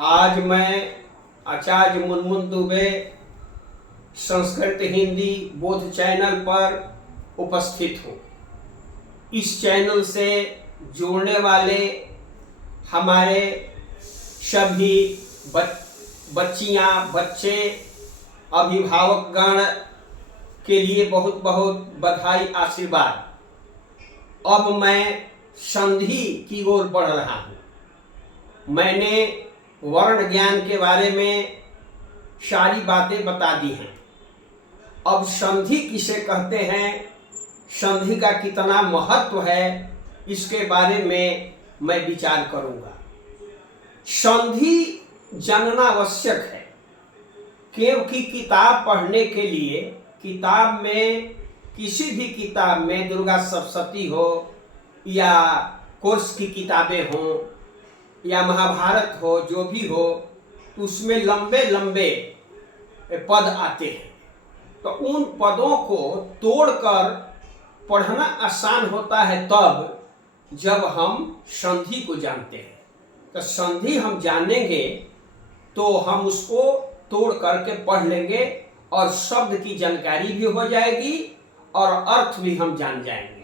आज मैं आचार्य मुनमुन दुबे संस्कृत हिंदी बोध चैनल पर उपस्थित हूँ। इस चैनल से जुड़ने वाले हमारे सभी बच्चियाँ बच्चे अभिभावकगण के लिए बहुत बहुत बधाई आशीर्वाद। अब मैं संधि की ओर बढ़ रहा हूँ। मैंने वर्ण ज्ञान के बारे में सारी बातें बता दी हैं। अब संधि किसे कहते हैं, संधि का कितना महत्व है, इसके बारे में मैं विचार करूंगा। संधि जानना आवश्यक है, क्योंकि किताब पढ़ने के लिए किताब में किसी भी किताब में दुर्गा सप्तशती हो या कोर्स की किताबें हों या महाभारत हो, जो भी हो, उसमें लंबे लंबे पद आते हैं। तो उन पदों को तोड़कर पढ़ना आसान होता है तब जब हम संधि को जानते हैं। तो संधि हम जानेंगे तो हम उसको तोड़ करके पढ़ लेंगे और शब्द की जानकारी भी हो जाएगी और अर्थ भी हम जान जाएंगे।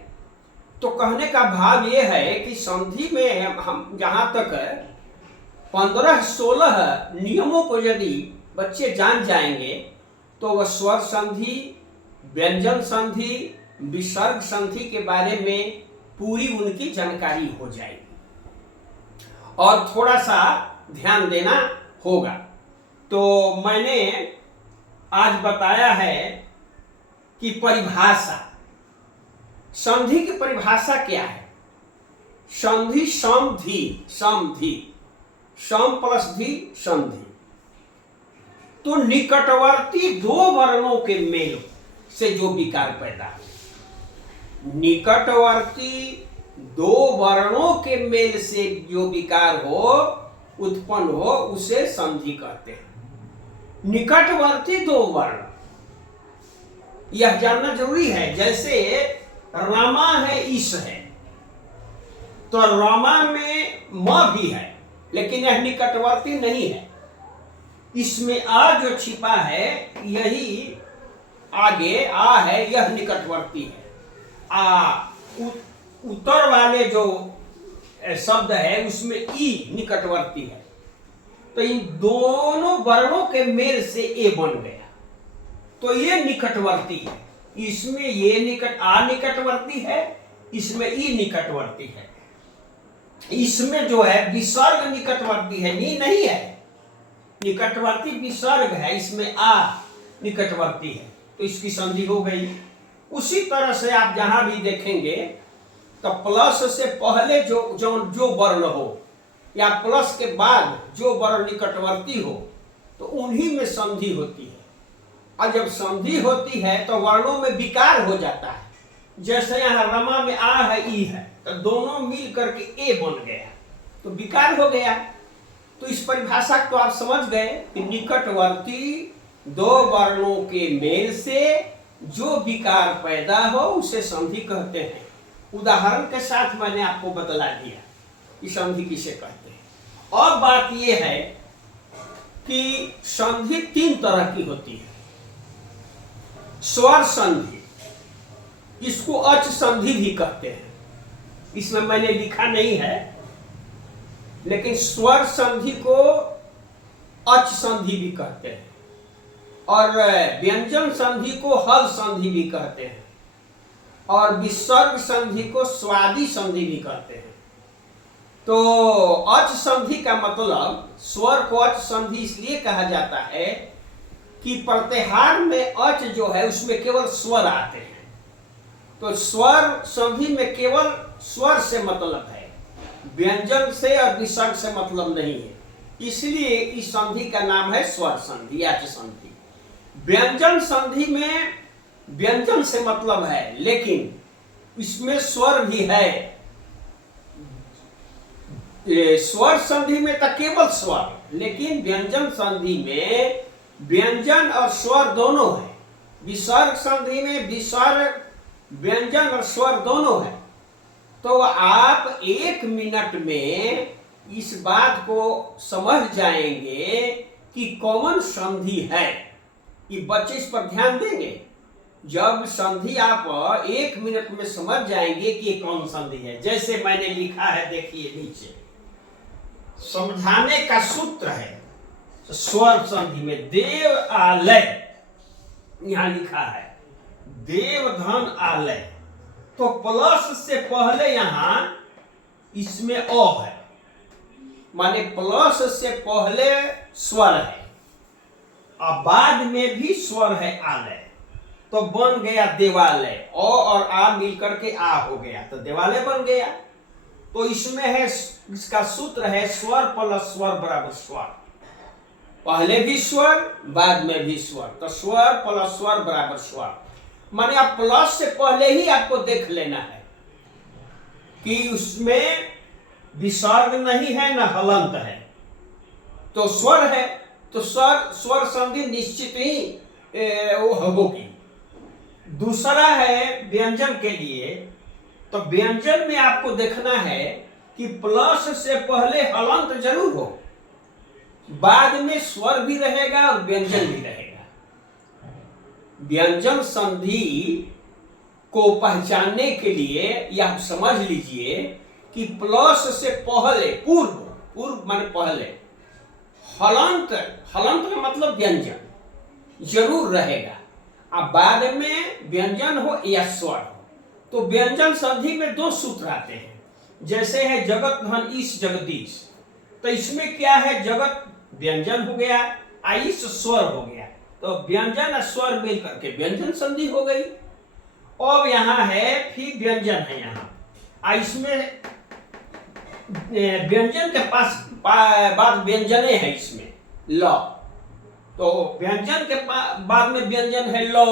तो कहने का भाव ये है कि संधि में हम जहाँ तक 15-16 नियमों को यदि बच्चे जान जाएंगे तो वह स्वर संधि, व्यंजन संधि, विसर्ग संधि के बारे में पूरी उनकी जानकारी हो जाएगी और थोड़ा सा ध्यान देना होगा। तो मैंने आज बताया है कि परिभाषा, संधि की परिभाषा क्या है। संधि समधि, समधि सम प्लस धी संधि। तो निकटवर्ती दो वर्णों के मेल से जो विकार पैदा हो, निकटवर्ती दो वर्णों के मेल से जो विकार हो उत्पन्न हो उसे संधि कहते हैं। निकटवर्ती दो वर्ण, यह जानना जरूरी है। जैसे रमा है, ईश है, तो रमा में म भी है लेकिन यह निकटवर्ती नहीं है। इसमें आ जो छिपा है यही आगे आ है, यह निकटवर्ती है। उत्तर वाले जो शब्द है उसमें ई निकटवर्ती है। तो इन दोनों वर्णों के मेल से ए बन गया, तो ये निकटवर्ती है। इसमें ये आ निकटवर्ती है, इसमें ई निकटवर्ती है। इसमें जो है विसर्ग निकटवर्ती है, नी नहीं है, निकटवर्ती विसर्ग है, इसमें आ निकटवर्ती है, तो इसकी संधि हो गई। उसी तरह से आप जहां भी देखेंगे तो प्लस से पहले जो वर्ण हो या प्लस के बाद जो वर्ण निकटवर्ती हो तो उन्हीं में संधि होती है। और जब संधि होती है तो वर्णों में विकार हो जाता है। जैसे यहाँ रमा में आ है, ई है, तो दोनों मिल करके ए बन गया, तो विकार हो गया। तो इस परिभाषा को आप समझ गए कि निकटवर्ती दो वर्णों के मेल से जो विकार पैदा हो उसे संधि कहते हैं। उदाहरण के साथ मैंने आपको बतला दिया कि संधि किसे कहते हैं। और बात यह है कि संधि 3 तरह की होती है। स्वर संधि, इसको अच संधि भी कहते हैं, इसमें मैंने लिखा नहीं है, लेकिन स्वर संधि को अच संधि भी कहते हैं और व्यंजन संधि को हल संधि भी कहते हैं और विसर्ग संधि को स्वादि संधि भी कहते हैं। तो अच संधि का मतलब, स्वर को अच संधि इसलिए कहा जाता है कि प्रत्याहार में अच जो है उसमें केवल स्वर आते हैं। तो स्वर संधि में केवल स्वर से मतलब है, व्यंजन से और विसर्ग से मतलब नहीं है, इसलिए इस संधि का नाम है स्वर संधि या संधि। व्यंजन संधि में व्यंजन से मतलब है लेकिन इसमें स्वर भी है। स्वर संधि में तो केवल स्वर, लेकिन व्यंजन संधि में व्यंजन और स्वर दोनों है। विसर्ग संधि में विसर्ग, व्यंजन और स्वर दोनों है। तो आप 1 मिनट में इस बात को समझ जाएंगे कि कौन संधि है, ये बच्चे इस पर ध्यान देंगे। जब संधि आप 1 मिनट में समझ जाएंगे कि ये कौन संधि है। जैसे मैंने लिखा है, देखिए नीचे समझाने का सूत्र है स्वर संधि में देव आलय, यहां लिखा है देव धन आलय, तो प्लस से पहले यहां इसमें अ है, माने प्लस से पहले स्वर है और बाद में भी स्वर है आलय, तो बन गया देवालय। अ और आ मिलकर के आ हो गया तो देवालय बन गया। तो इसमें है, इसका सूत्र है स्वर प्लस स्वर बराबर स्वर, पहले भी स्वर बाद में भी स्वर, तो स्वर प्लस स्वर बराबर स्वर। माने आप प्लस से पहले ही आपको देख लेना है कि उसमें विसर्ग नहीं है ना हलंत है, तो स्वर है, तो स्वर संधि निश्चित ही वो होगी। दूसरा है व्यंजन के लिए, तो व्यंजन में आपको देखना है कि प्लस से पहले हलंत जरूर हो, बाद में स्वर भी रहेगा और व्यंजन भी रहेगा। व्यंजन संधि को पहचानने के लिए यह समझ लीजिए कि प्लस से पहले पूर्व माने पहले हलंत का मतलब व्यंजन जरूर रहेगा, अब बाद में व्यंजन हो या स्वर हो। तो व्यंजन संधि में 2 सूत्र आते हैं, जैसे है जगत धन ईश जगदीश, तो इसमें क्या है, जगत व्यंजन हो गया, आईश स्वर हो गया, तो व्यंजन और स्वर मिल करके व्यंजन संधि हो गई। अब यहाँ है फिर व्यंजन है, यहाँ इसमें व्यंजन के पास बाद व्यंजने है इसमें ल, तो व्यंजन के बाद में व्यंजन है ल,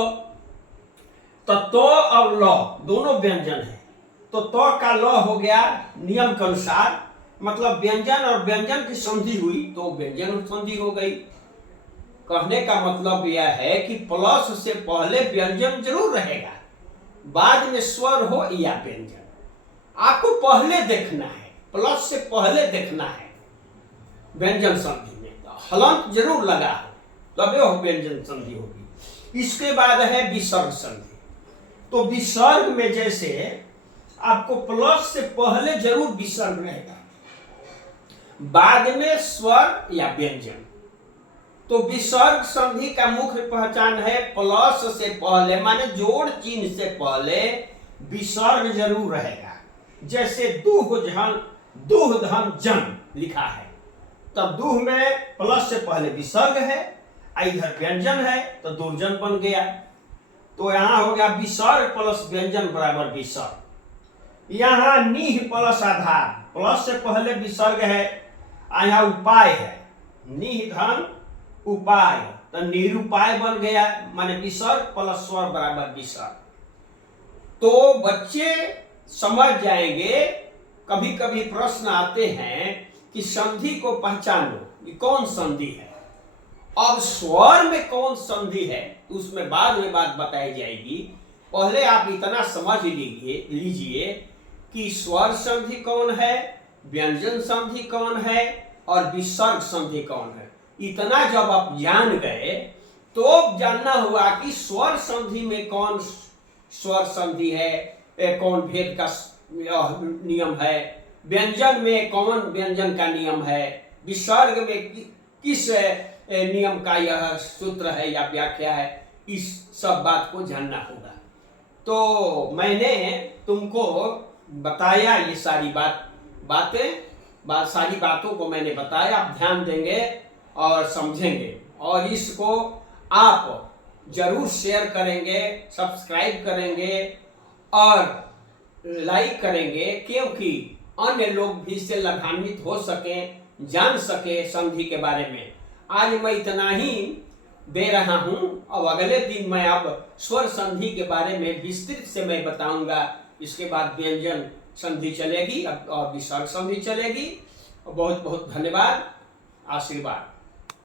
तो और ल दोनों व्यंजन है, तो का ल हो गया नियम के अनुसार, मतलब व्यंजन और व्यंजन की संधि हुई तो व्यंजन संधि हो गई। कहने का मतलब यह है कि प्लस से पहले व्यंजन जरूर रहेगा, बाद में स्वर हो या व्यंजन, आपको पहले देखना है, प्लस से पहले देखना है। व्यंजन संधि में हलंत जरूर लगा हो तबे वो व्यंजन संधि होगी। इसके बाद है विसर्ग संधि, तो विसर्ग में जैसे आपको प्लस से पहले जरूर विसर्ग रहेगा, बाद में स्वर या व्यंजन। तो विसर्ग संधि का मुख्य पहचान है प्लस से पहले माने जोड़ चिन्ह से पहले विसर्ग जरूर रहेगा। जैसे दुह धन जन लिखा है, तब दुह में प्लस से पहले विसर्ग है, इधर व्यंजन है तो दुर्जन बन गया। तो यहां हो गया विसर्ग प्लस व्यंजन बराबर विसर्ग। यहां नीह प्लस आधार, प्लस से पहले विसर्ग है, यहाँ उपाय है, नीह धन उपाय, तो निरुपाय बन गया, माने विसर्ग प्लस स्वर बराबर विसर्ग। तो बच्चे समझ जाएंगे। कभी कभी प्रश्न आते हैं कि संधि को पहचान लो, ये कौन संधि है, अब स्वर में कौन संधि है, उसमें बाद में बात बताई जाएगी। पहले आप इतना समझ लीजिए कि स्वर संधि कौन है, व्यंजन संधि कौन है और विसर्ग संधि कौन है। इतना जब आप जान गए तो जानना हुआ कि स्वर संधि में कौन स्वर संधि है, कौन भेद का नियम है, व्यंजन में कौन व्यंजन का नियम है, विसर्ग में किस नियम का यह सूत्र है या व्याख्या है, इस सब बात को जानना होगा। तो मैंने तुमको बताया ये सारी सारी बातों को मैंने बताया, आप ध्यान देंगे और समझेंगे, और इसको आप जरूर शेयर करेंगे, सब्सक्राइब करेंगे और लाइक करेंगे, क्योंकि अन्य लोग भी इससे लाभान्वित हो सके, जान सके संधि के बारे में। आज मैं इतना ही दे रहा हूं, अब अगले दिन मैं अब स्वर संधि के बारे में विस्तृत से मैं बताऊंगा। इसके बाद व्यंजन संधि चलेगी और विसर्ग संधि चलेगी। बहुत बहुत धन्यवाद, आशीर्वाद।